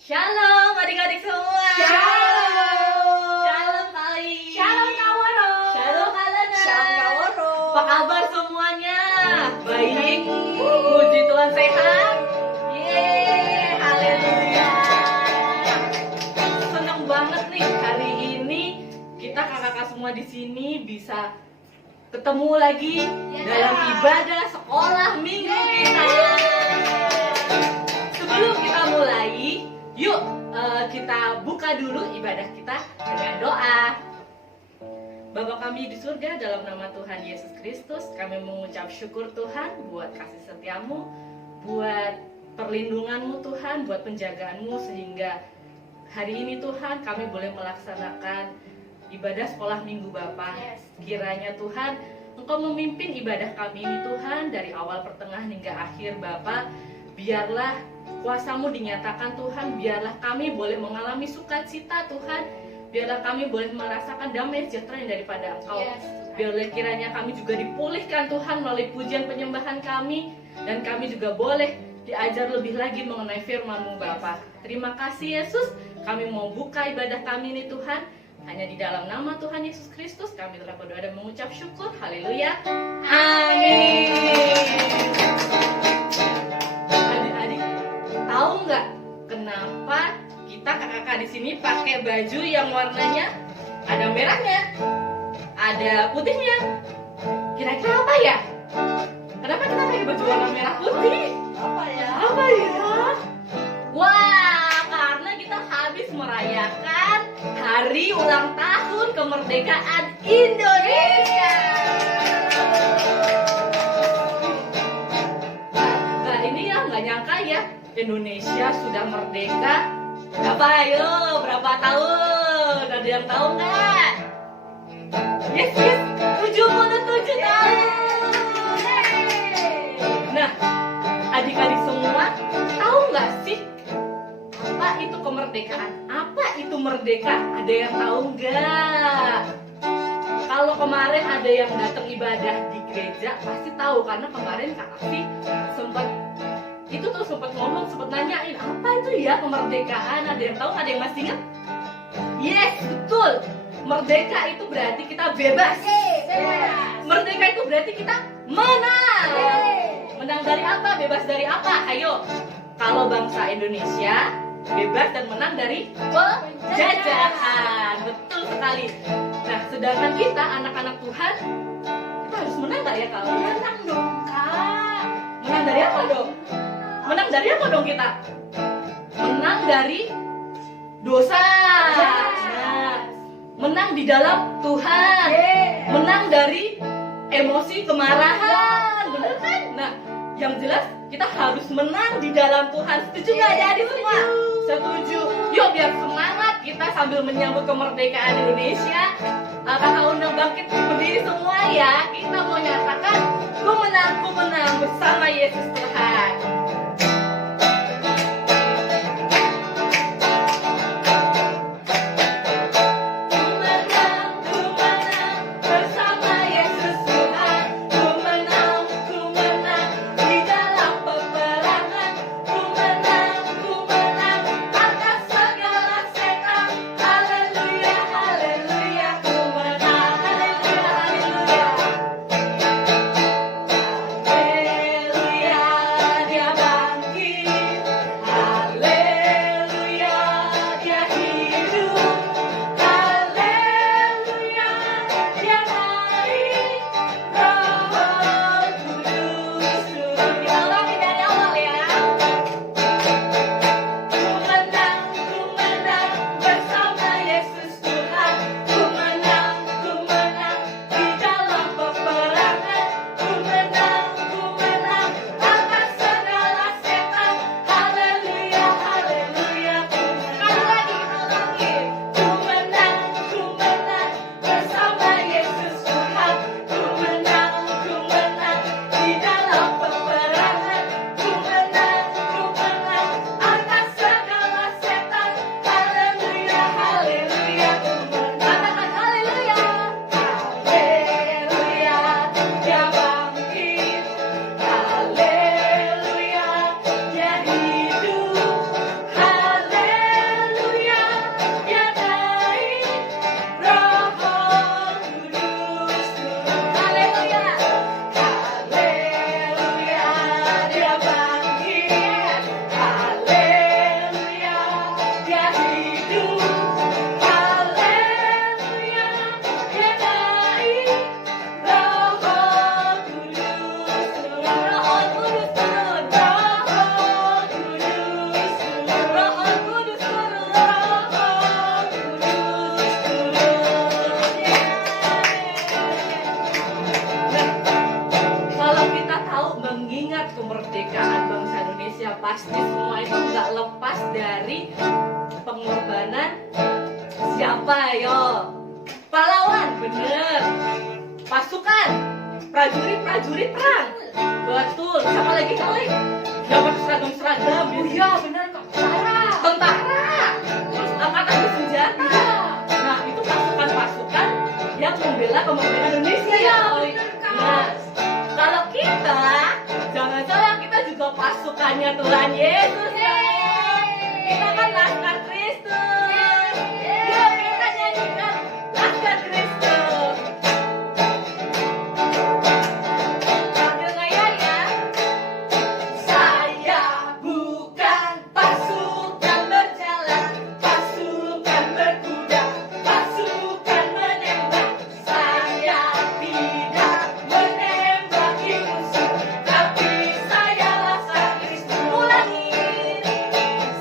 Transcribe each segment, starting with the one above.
Shalom adik-adik semua. Shalom. Shalom Kali. Shalom Kaworo. Shalom Kalana. Shalom Kaworo. Apa kabar semuanya? Baik. Puji Tuhan sehat. Yeay, haleluya. Senang banget nih hari ini kita kakak-kakak semua di sini bisa ketemu lagi dalam ibadah sekolah minggu kita. Sebelum kita mulai, yuk kita buka dulu ibadah kita dengan doa. Bapa kami di surga, dalam nama Tuhan Yesus Kristus, kami mengucap syukur Tuhan buat kasih setiamu, buat perlindunganmu Tuhan, buat penjagaanmu sehingga hari ini Tuhan kami boleh melaksanakan ibadah sekolah minggu Bapa. Kiranya Tuhan Engkau memimpin ibadah kami ini Tuhan dari awal pertengahan hingga akhir Bapa. Biarlah kuasa-Mu dinyatakan Tuhan, biarlah kami boleh mengalami sukacita Tuhan, biarlah kami boleh merasakan damai sejahtera yang daripada Engkau. Biarlah kiranya kami juga dipulihkan Tuhan melalui pujian penyembahan kami, dan kami juga boleh diajar lebih lagi mengenai firman-Mu Bapa. Terima kasih Yesus, kami mau buka ibadah kami ini Tuhan. Hanya di dalam nama Tuhan Yesus Kristus kami telah berdoa dan mengucap syukur. Haleluya. Amin. Adik-adik, tahu nggak kenapa kita kakak-kakak di sini pakai baju yang warnanya ada merahnya, ada putihnya? Kira-kira apa ya? Kenapa kita pakai baju warna merah putih? Apa ya? Apa ya? Wah, karena kita habis merayakan hari ulang tahun kemerdekaan Indonesia. Nah, ini ya nggak nyangka ya, Indonesia sudah merdeka. Berapa tahun? Ada yang tahu nggak? Yes, 77 tahun. Nah, adik-adik semua tahu nggak sih apa itu kemerdekaan? Apa itu merdeka? Ada yang tahu nggak? Kalau kemarin ada yang datang ibadah di gereja pasti tahu, karena kemarin Kak Afi sempat ngomong, sempat nanyain apa itu ya kemerdekaan. Ada yang tahu? Ada yang masih ingat? Yes, betul. Merdeka itu berarti kita bebas. Merdeka itu berarti kita menang. Menang dari apa? Bebas dari apa? Ayo. Kalau bangsa Indonesia bebas dan menang dari penjajahan. Betul sekali. Nah, sedangkan kita anak-anak Tuhan, kita harus menang nggak ya kalau? Menang dong Kak. Menang dari apa dong? Menang dari apa dong kita? Menang dari dosa. Nah, menang di dalam Tuhan. Menang dari emosi kemarahan. Bener kan? Nah, yang jelas kita harus menang di dalam Tuhan. Setuju nggak adik semua? Setuju. Yuk biar semangat kita sambil menyambut kemerdekaan Indonesia. Kakak undang bangkit berdiri semua ya. Kita mau nyatakan ku menang bersama Yesus Tuhan. Indonesia pasti semua itu nggak lepas dari pengorbanan siapa yo? Pahlawan, bener. Pasukan, prajurit perang, betul. Siapa lagi kali? Dapat seragam. Oh iya bener kak. Tentara, terus angkatan bersenjata. Nah itu pasukan yang membela kemerdekaan Indonesia ya. Bener kak. Nah, kalau kita, jangan salah kita juga pasukannya Tuhan Yesus. Kita kan laskar Kristus. Yuk kita nyanyikan laskar Kristus. Sambil ngayal ya. Saya bukan pasukan berjalan, pasukan berkuda, pasukan menembak. Saya tidak menembaki musuh, tapi saya laskar Kristus. Ulangi.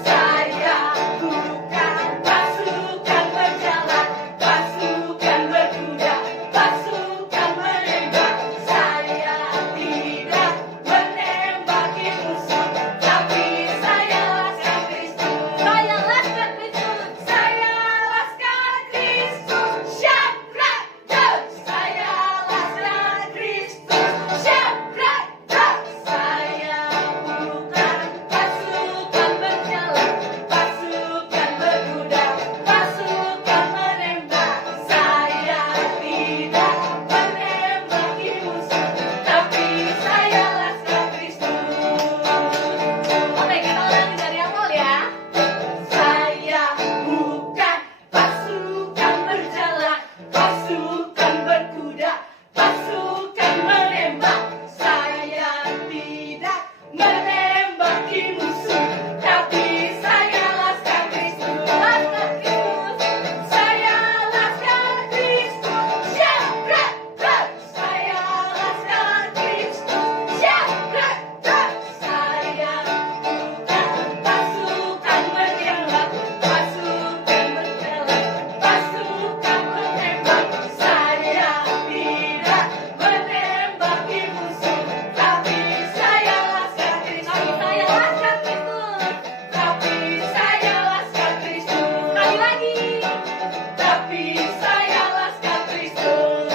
Saya bukan pasukan berjalan, pasukan berkuda, pasukan menembak. Saya tidak menembaki musuh, tapi saya laskar Kristus. Saya laskar Kristus. Saya laskar Kristus. Syabrak dak. Saya laskar Kristus. Syabrak dak. Saya bukan pasukan berjalan, pasukan berkuda, pasukan menembak. Saya tidak menembaki musuh, tapi saya laskar Kristus. Oke, kita ulangi dari awal ya. Saya bukan pasukan berjalan, pasukan berkuda, pasukan menembak. Saya tidak menembaki musuh, tapi saya laskar Kristus. Laskar Kristus. Saya laskar Kristus. Syabrak dak. Saya laskar Kristus. Syabrak dak. Saya bukan pasukan menembak, pasukan berjalan, pasukan menembak. Saya tidak menembaki musuh, tapi saya laskar Kristus. Saya laskar Kristus. Tapi saya laskar Kristus. Sekali lagi. Tapi saya laskar Kristus.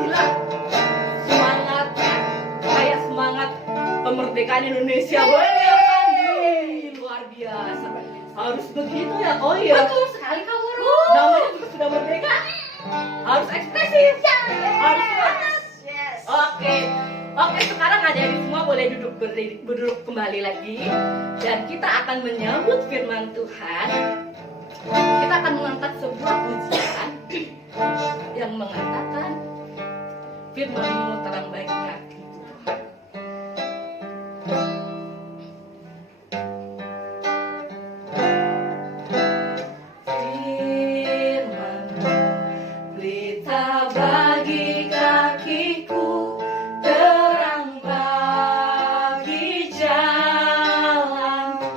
Gila. Semangatnya kayak semangat kemerdekaan Indonesia. Luar biasa. Harus begitu ya, oh iya. Betul sekali kak Woro. Namanya juga sudah merdeka. Harus ekspresif. Harus semangat. Yes. Oke, sekarang adik-adik semua boleh duduk kembali lagi, dan kita akan menyambut firman Tuhan. Kita akan mengangkat sebuah pujian yang mengatakan, firman-Mu terang bagi kaki Tuhan. Firman-Mu pelita bagi kakiku, terang bagi jalanku.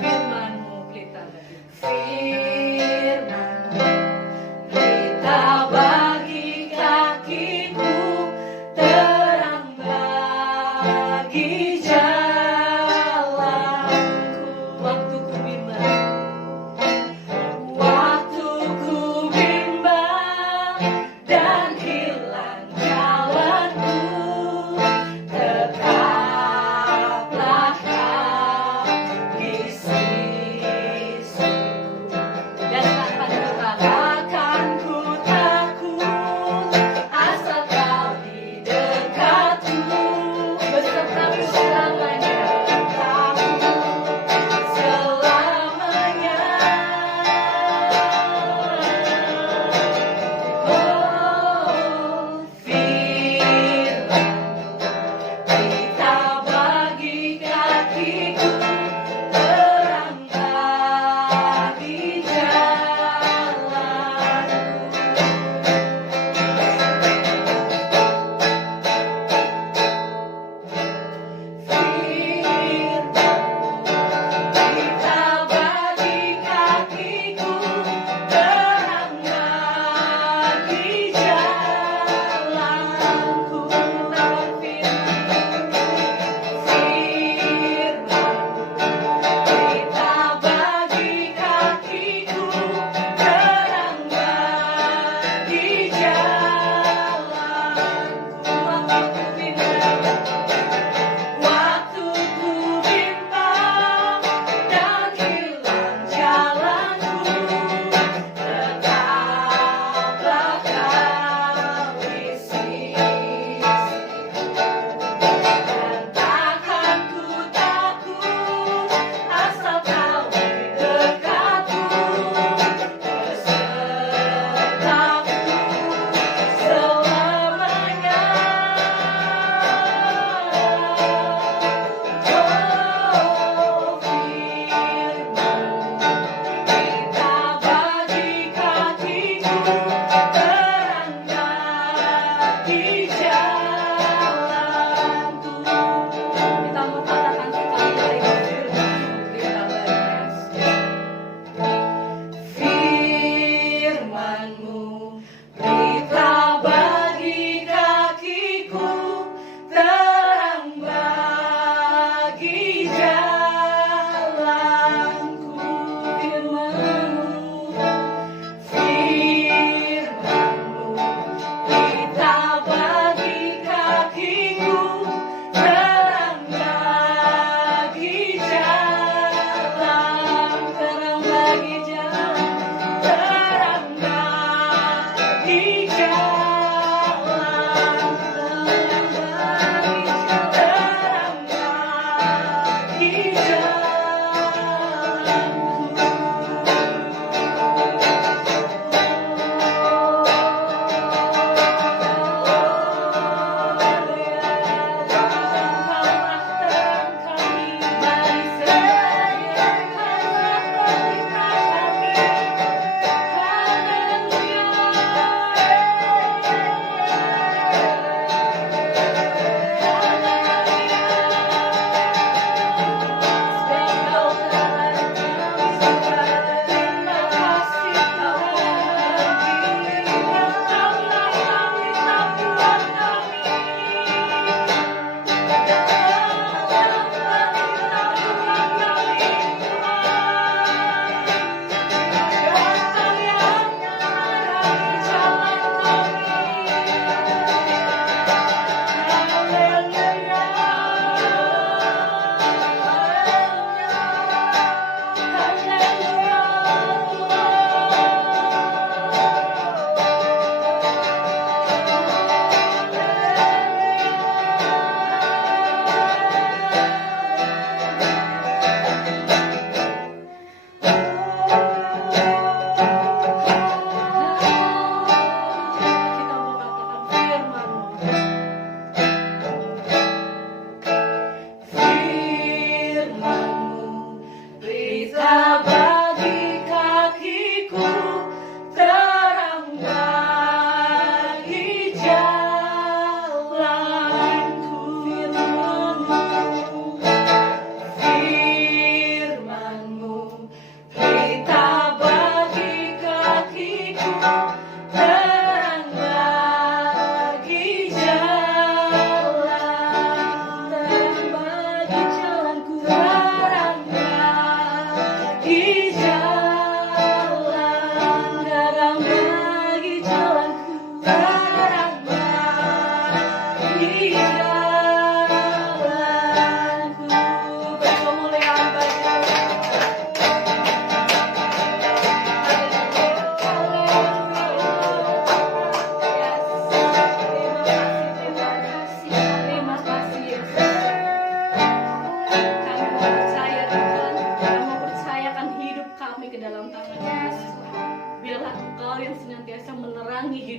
Firman-Mu pelita bagi Firman-Mu pelita bagi kakiku, terang bagi jalanku. Waktu ku bimbang dan hilang jalanku, tetaplah Kau di sisiku. Dan takkan ku takut, asal Kau di dekatku, besertaku selamanya.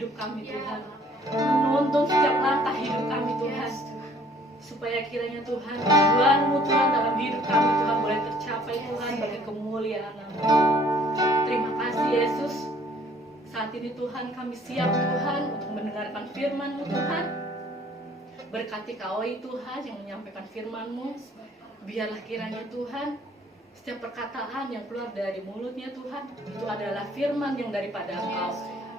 hidup kami Tuhan, menuntun setiap langkah hidup kami Tuhan, supaya kiranya Tuhan tujuan-Mu Tuhan dalam hidup kami Tuhan boleh tercapai Tuhan bagi kemuliaan nama. Terima kasih Yesus. Saat ini Tuhan kami siap Tuhan untuk mendengarkan firman-Mu Tuhan. Berkati Kawai Tuhan yang menyampaikan firman-Mu. Biarlah kiranya Tuhan setiap perkataan yang keluar dari mulutnya Tuhan itu adalah firman yang daripada Engkau.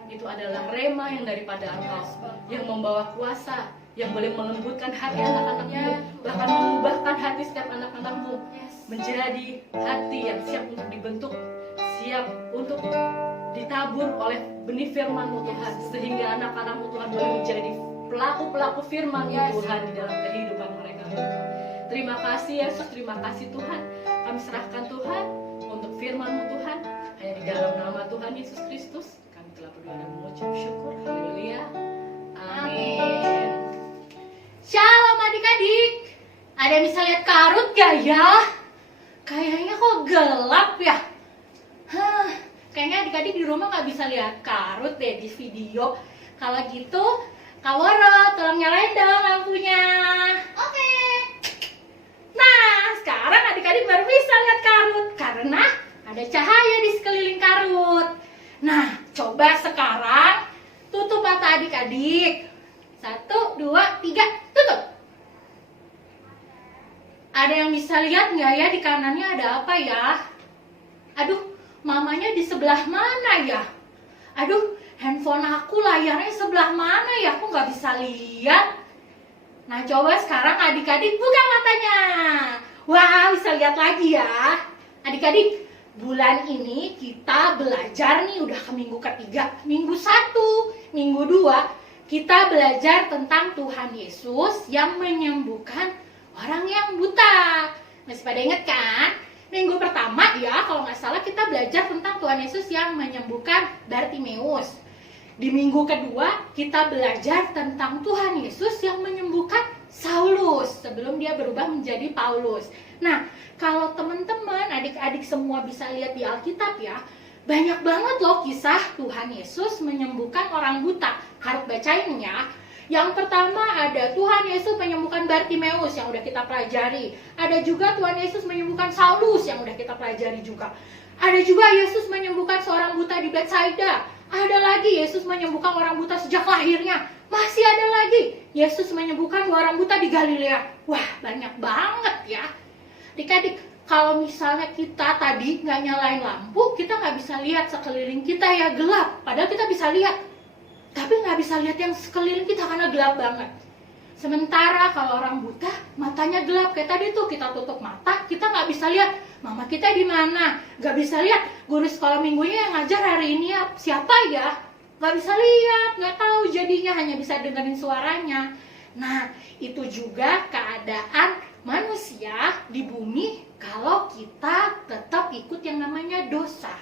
Itu adalah rema yang daripada Engkau, yang membawa kuasa, yang boleh melembutkan hati anak-anak-Mu, bahkan mengubahkan hati setiap anak-anak-Mu menjadi hati yang siap untuk dibentuk, siap untuk ditabur oleh benih firman-Mu Tuhan, sehingga anak-anak-Mu Tuhan boleh menjadi pelaku-pelaku firman-Mu Tuhan di dalam kehidupan mereka. Terima kasih Yesus, terima kasih Tuhan. Kami serahkan Tuhan untuk firman-Mu Tuhan. Hanya di dalam nama Tuhan Yesus Kristus kami telah berdoa dan mengucap syukur. Haleluya. Amin. Shalom adik-adik. Ada yang bisa lihat karut gak ya? Kayaknya kok gelap ya. Kayaknya adik-adik di rumah gak bisa lihat karut deh di video. Kalau gitu, Kak Woro, tolong nyalain dong lampunya. Oke. Nah, sekarang adik-adik baru bisa lihat karut karena ada cahaya di sekeliling karut. Nah, coba sekarang tutup mata adik-adik. 1, 2, 3, tutup. Ada yang bisa lihat nggak ya di kanannya ada apa ya? Aduh, mamanya di sebelah mana ya? Aduh, handphone aku layarnya sebelah mana ya? Aku nggak bisa lihat. Nah, coba sekarang adik-adik buka matanya. Wah, bisa lihat lagi ya. Adik-adik, bulan ini kita belajar nih udah ke minggu ketiga. Minggu 1, minggu 2, kita belajar tentang Tuhan Yesus yang menyembuhkan orang yang buta. Masih pada ingat kan? Minggu pertama ya, kalau nggak salah kita belajar tentang Tuhan Yesus yang menyembuhkan Bartimeus. Di minggu kedua, kita belajar tentang Tuhan Yesus yang menyembuhkan Saulus sebelum dia berubah menjadi Paulus. Nah, kalau teman-teman, adik-adik semua bisa lihat di Alkitab ya, banyak banget loh kisah Tuhan Yesus menyembuhkan orang buta. Harus bacain ya. Yang pertama ada Tuhan Yesus menyembuhkan Bartimeus yang udah kita pelajari. Ada juga Tuhan Yesus menyembuhkan Saulus yang udah kita pelajari juga. Ada juga Yesus menyembuhkan seorang buta di Betsaida. Ada lagi Yesus menyembuhkan orang buta sejak lahirnya. Masih ada lagi Yesus menyembuhkan orang buta di Galilea. Wah, banyak banget ya. Adik-adik, kalau misalnya kita tadi nggak nyalain lampu, kita nggak bisa lihat sekeliling kita ya, gelap. Padahal kita bisa lihat, tapi nggak bisa lihat yang sekeliling kita karena gelap banget. Sementara kalau orang buta, matanya gelap. Kayak tadi tuh kita tutup mata, kita nggak bisa lihat mama kita di mana, nggak bisa lihat guru sekolah minggunya yang ngajar hari ini ya, siapa ya, nggak bisa lihat, nggak tahu jadinya, hanya bisa dengerin suaranya. Nah, itu juga keadaan manusia di bumi kalau kita tetap ikut yang namanya dosa.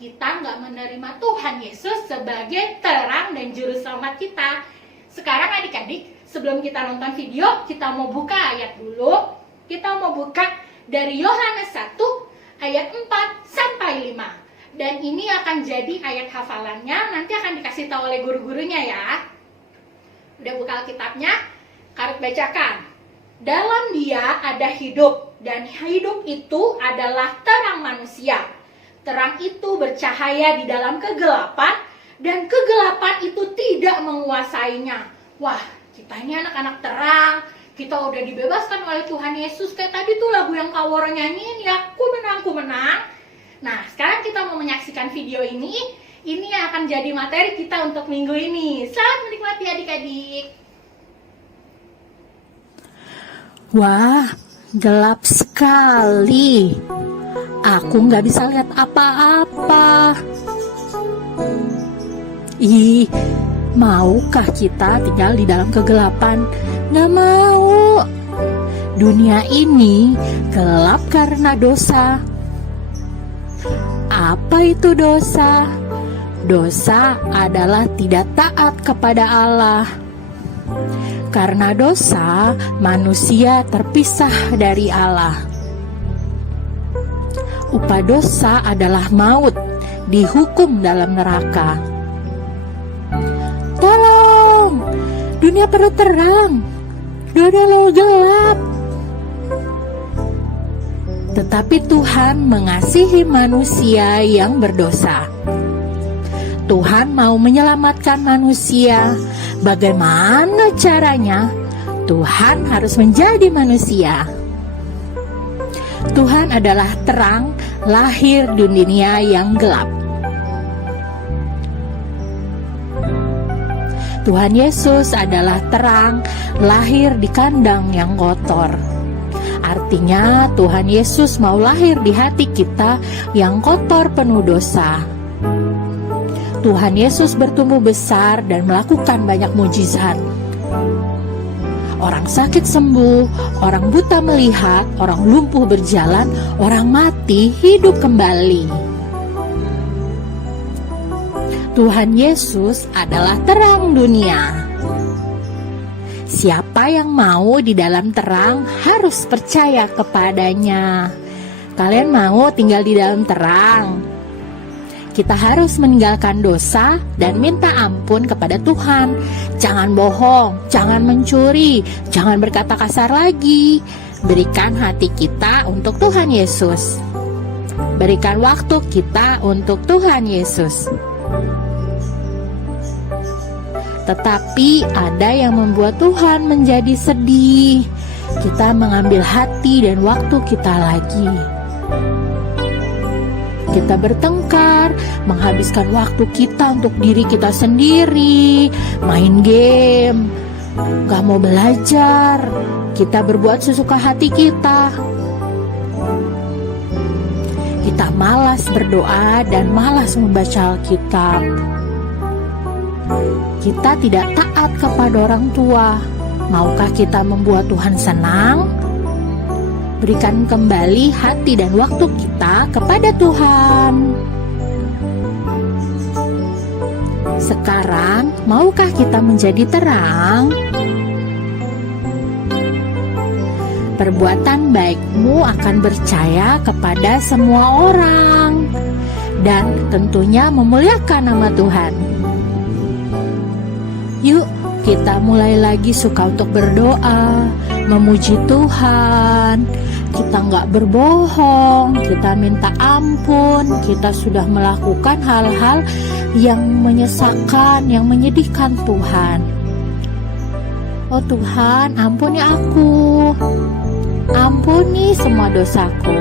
Kita nggak menerima Tuhan Yesus sebagai terang dan juru selamat kita. Sekarang adik-adik, sebelum kita nonton video, kita mau buka ayat dulu. Kita mau buka dari Yohanes 1 ayat 4 sampai 5. Dan ini akan jadi ayat hafalannya, nanti akan dikasih tahu oleh guru-gurunya ya. Udah buka Alkitabnya? Karut bacakan. Dalam Dia ada hidup, dan hidup itu adalah terang manusia. Terang itu bercahaya di dalam kegelapan, dan kegelapan itu tidak menguasainya. Wah, kita ini anak-anak terang. Kita udah dibebaskan oleh Tuhan Yesus. Kayak tadi tuh lagu yang Kak Woro nyanyiin ya, ku menang, ku menang. Nah, sekarang kita mau menyaksikan video ini. Ini yang akan jadi materi kita untuk minggu ini. Selamat menikmati adik-adik. Wah, gelap sekali. Aku nggak bisa lihat apa-apa. Ih, maukah kita tinggal di dalam kegelapan? Nggak mau. Dunia ini gelap karena dosa. Apa itu dosa? Dosa adalah tidak taat kepada Allah. Karena dosa, manusia terpisah dari Allah. Upah dosa adalah maut, dihukum dalam neraka. Dunia perlu terang, dunia lalu gelap. Tetapi Tuhan mengasihi manusia yang berdosa. Tuhan mau menyelamatkan manusia. Bagaimana caranya? Tuhan harus menjadi manusia. Tuhan adalah terang, lahir di dunia yang gelap. Tuhan Yesus adalah terang, lahir di kandang yang kotor. Artinya Tuhan Yesus mau lahir di hati kita yang kotor penuh dosa. Tuhan Yesus bertumbuh besar dan melakukan banyak mujizat. Orang sakit sembuh, orang buta melihat, orang lumpuh berjalan, orang mati hidup kembali. Tuhan Yesus adalah terang dunia. Siapa yang mau di dalam terang harus percaya kepadanya. Kalian mau tinggal di dalam terang? Kita harus meninggalkan dosa dan minta ampun kepada Tuhan. Jangan bohong, jangan mencuri, jangan berkata kasar lagi. Berikan hati kita untuk Tuhan Yesus. Berikan waktu kita untuk Tuhan Yesus. Tetapi ada yang membuat Tuhan menjadi sedih. Kita mengambil hati dan waktu kita lagi. Kita bertengkar, menghabiskan waktu kita untuk diri kita sendiri, main game, gak mau belajar, kita berbuat sesuka hati kita. Kita malas berdoa dan malas membaca Alkitab. Kita tidak taat kepada orang tua. Maukah kita membuat Tuhan senang? Berikan kembali hati dan waktu kita kepada Tuhan. Sekarang, maukah kita menjadi terang? Perbuatan baikmu akan percaya kepada semua orang dan tentunya memuliakan nama Tuhan. Yuk, kita mulai lagi suka untuk berdoa, memuji Tuhan. Kita nggak berbohong, kita minta ampun. Kita sudah melakukan hal-hal yang menyesakan, yang menyedihkan Tuhan. Oh Tuhan, ampuni aku, ampuni semua dosaku.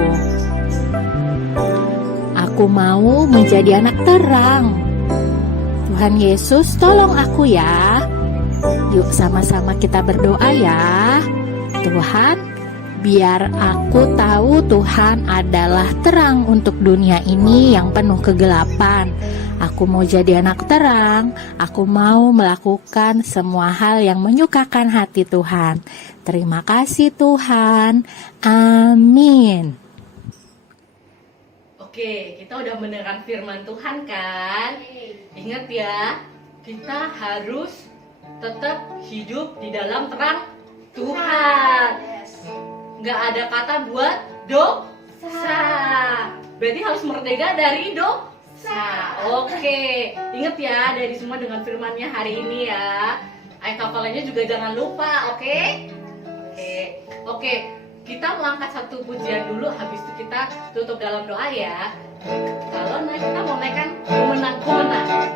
Aku mau menjadi anak terang. Tuhan Yesus, tolong aku ya. Yuk sama-sama kita berdoa ya. Tuhan, biar aku tahu Tuhan adalah terang untuk dunia ini yang penuh kegelapan. Aku mau jadi anak terang. Aku mau melakukan semua hal yang menyukakan hati Tuhan. Terima kasih Tuhan. Amin. Oke, kita udah mendengar firman Tuhan kan? Ingat ya, kita harus tetap hidup di dalam terang Tuhan. Nggak ada kata buat dosa. Berarti harus merdeka dari dosa. Oke, ingat ya dari semua dengan firmannya hari ini ya. Ayat hafalannya juga jangan lupa, oke? Oke. Kita mau angkat satu pujian dulu, habis itu kita tutup dalam doa ya. Kalau naik, kita mau naik kan? Ku menang. Haleluya.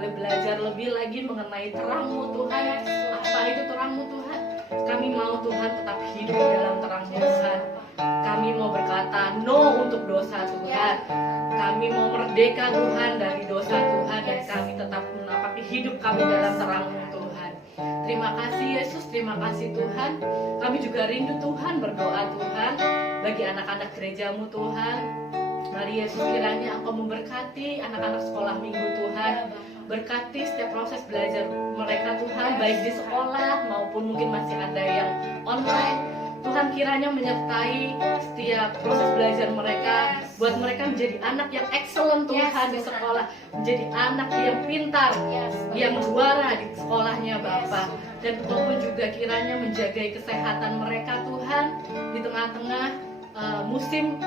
boleh belajar lebih lagi mengenai terang-Mu Tuhan. Apa itu terang-Mu Tuhan? Kami mau Tuhan tetap hidup di dalam terang-Mu Tuhan. Kami mau berkata no untuk dosa Tuhan. Kami mau merdeka Tuhan dari dosa Tuhan, dan kami tetap menapaki hidup kami dalam terang-Mu Tuhan. Terima kasih Yesus, terima kasih Tuhan. Kami juga rindu Tuhan, berdoa Tuhan bagi anak-anak gereja-Mu Tuhan. Mari Yesus, kiranya Engkau memberkati anak-anak sekolah minggu Tuhan. Berkati setiap proses belajar mereka Tuhan, baik di sekolah maupun mungkin masih ada yang online. Tuhan kiranya menyertai setiap proses belajar mereka, buat mereka menjadi anak yang excellent Tuhan di sekolah, menjadi anak yang pintar, yang juara di sekolahnya Bapa. Dan Engkau pun juga kiranya menjaga kesehatan mereka Tuhan di tengah-tengah musim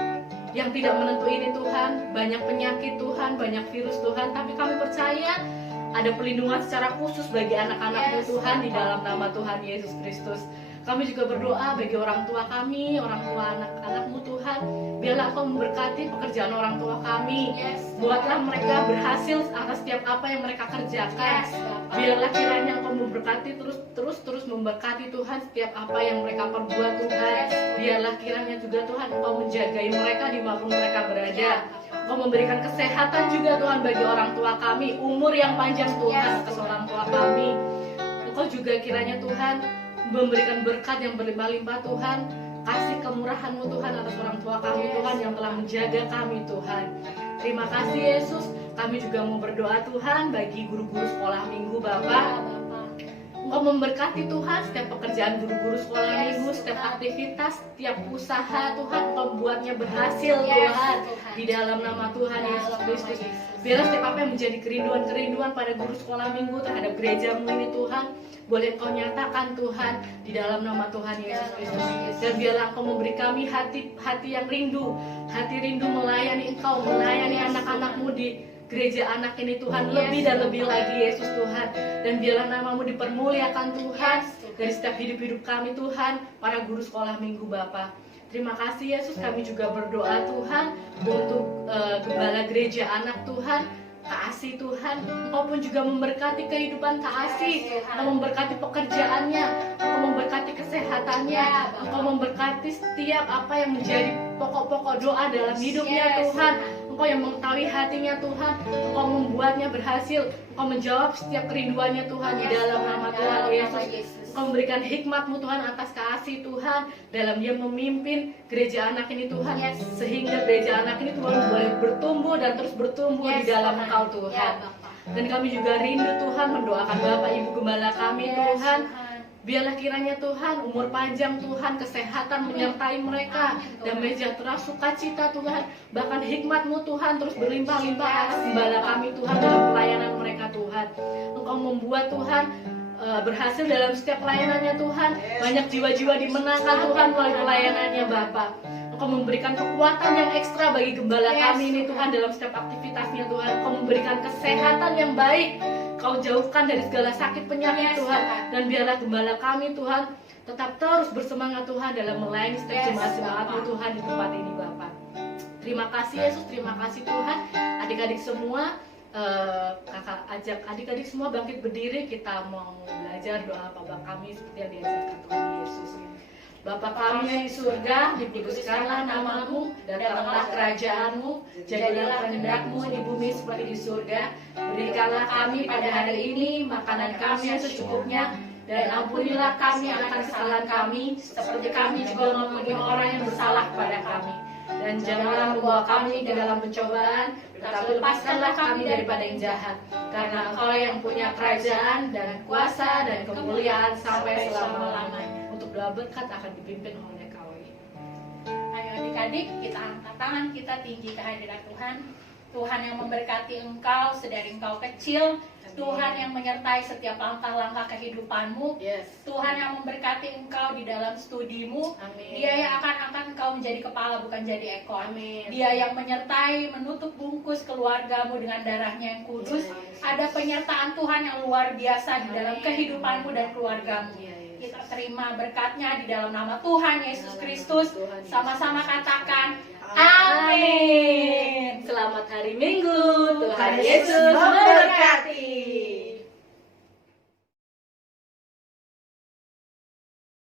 yang tidak menentu ini Tuhan. Banyak penyakit Tuhan, banyak virus Tuhan, tapi kami percaya ada perlindungan secara khusus bagi anak-anak-Mu Tuhan di dalam nama Tuhan Yesus Kristus. Kami juga berdoa bagi orang tua kami, orang tua anak-anak-Mu Tuhan. Biarlah Engkau memberkati pekerjaan orang tua kami. Buatlah mereka berhasil atas setiap apa yang mereka kerjakan. Biarlah kiranya Engkau memberkati terus memberkati Tuhan setiap apa yang mereka perbuat Tuhan. Biarlah kiranya juga Tuhan Engkau menjagai mereka dimanapun mereka berada. Engkau memberikan kesehatan juga Tuhan bagi orang tua kami, umur yang panjang Tuhan atas orang tua kami. Engkau juga kiranya Tuhan memberikan berkat yang berlimpah-limpah Tuhan. Kasih kemurahan-Mu Tuhan atas orang tua kami Tuhan yang telah menjaga kami Tuhan. Terima kasih Yesus. Kami juga mau berdoa Tuhan bagi guru-guru sekolah minggu Bapa. Engkau memberkati Tuhan setiap pekerjaan guru-guru sekolah minggu, setiap aktivitas, setiap usaha Tuhan Engkau buatnya berhasil Tuhan. Di dalam nama Tuhan Yesus Kristus. Biarlah setiap apa yang menjadi kerinduan-kerinduan pada guru sekolah minggu terhadap gereja-Mu ini Tuhan, boleh Engkau nyatakan Tuhan di dalam nama Tuhan Yesus Kristus. Dan biarlah Engkau memberi kami hati yang rindu, hati rindu melayani Engkau, melayani anak-anak-Mu di gereja anak ini Tuhan, lebih dan lebih lagi Yesus Tuhan. Dan biarlah nama-Mu dipermuliakan Tuhan dari setiap hidup-hidup kami Tuhan, para guru sekolah minggu Bapa. Terima kasih Yesus. Kami juga berdoa Tuhan untuk gembala gereja anak Tuhan, Kak Asih Tuhan. Engkau pun juga memberkati kehidupan Kak Asih. Engkau memberkati pekerjaannya, Engkau memberkati kesehatannya, Engkau memberkati setiap apa yang menjadi pokok-pokok doa dalam hidupnya Tuhan. Engkau yang mengetahui hatinya Tuhan, Engkau membuatnya berhasil, Engkau menjawab setiap kerinduannya Tuhan di dalam nama Tuhan Yesus. Engkau memberikan hikmat-Mu Tuhan atas kasih Tuhan dalam Dia memimpin gereja anak ini Tuhan, sehingga gereja anak ini Tuhan boleh bertumbuh dan terus bertumbuh di dalam Engkau Tuhan. Dan kami juga rindu Tuhan mendoakan Bapak Ibu Gembala kami Tuhan. Biarlah kiranya Tuhan umur panjang Tuhan, kesehatan menyertai mereka, damai sejahtera, sukacita Tuhan, bahkan hikmat-Mu Tuhan terus berlimpah-limpah atas gembala kami Tuhan dalam pelayanan mereka Tuhan. Engkau membuat Tuhan berhasil dalam setiap pelayanannya Tuhan. Banyak jiwa-jiwa dimenangkan Tuhan melalui pelayanannya Bapa. Engkau memberikan kekuatan yang ekstra bagi gembala kami ini Tuhan dalam setiap aktivitasnya Tuhan. Engkau memberikan kesehatan yang baik. Kau jauhkan dari segala sakit penyakit Tuhan. Dan biarlah gembala kami Tuhan tetap terus bersemangat Tuhan dalam melayani setiap jemaat-jemaat-Mu Tuhan di tempat ini Bapa. Terima kasih Yesus, terima kasih Tuhan. Adik-adik semua, kakak ajak adik-adik semua bangkit berdiri. Kita mau belajar doa Bapa kami seperti yang diajarkan Tuhan Yesus. Bapa kami yang di surga, dikuduskanlah nama-Mu, datanglah kerajaan-Mu, jadilah kehendak-Mu di bumi seperti di surga. Berikanlah kami pada hari ini makanan kami yang secukupnya, dan ampunilah kami akan kesalahan kami, seperti kami juga mengampuni orang yang bersalah kepada kami. Dan janganlah membawa kami ke dalam pencobaan, tetapi lepaskanlah kami daripada yang jahat. Karena Engkau yang punya kerajaan dan kuasa dan kemuliaan sampai selama-lamanya. Untuk doa berkat akan dipimpin oleh Kawi. Ayo adik-adik, kita angkat tangan kita tinggi ke hadirat Tuhan. Tuhan yang memberkati engkau sedari engkau kecil. Tuhan yang menyertai setiap langkah-langkah kehidupanmu. Tuhan yang memberkati engkau di dalam studimu. Dia yang akan angkat engkau menjadi kepala bukan jadi ekor. Dia yang menyertai, menutup bungkus keluargamu dengan darahnya yang kudus. Ada penyertaan Tuhan yang luar biasa di dalam kehidupanmu dan keluargamu. Kita terima berkatnya di dalam nama Tuhan Yesus Kristus. Sama-sama katakan amin. Selamat hari Minggu, Tuhan Yesus memberkati.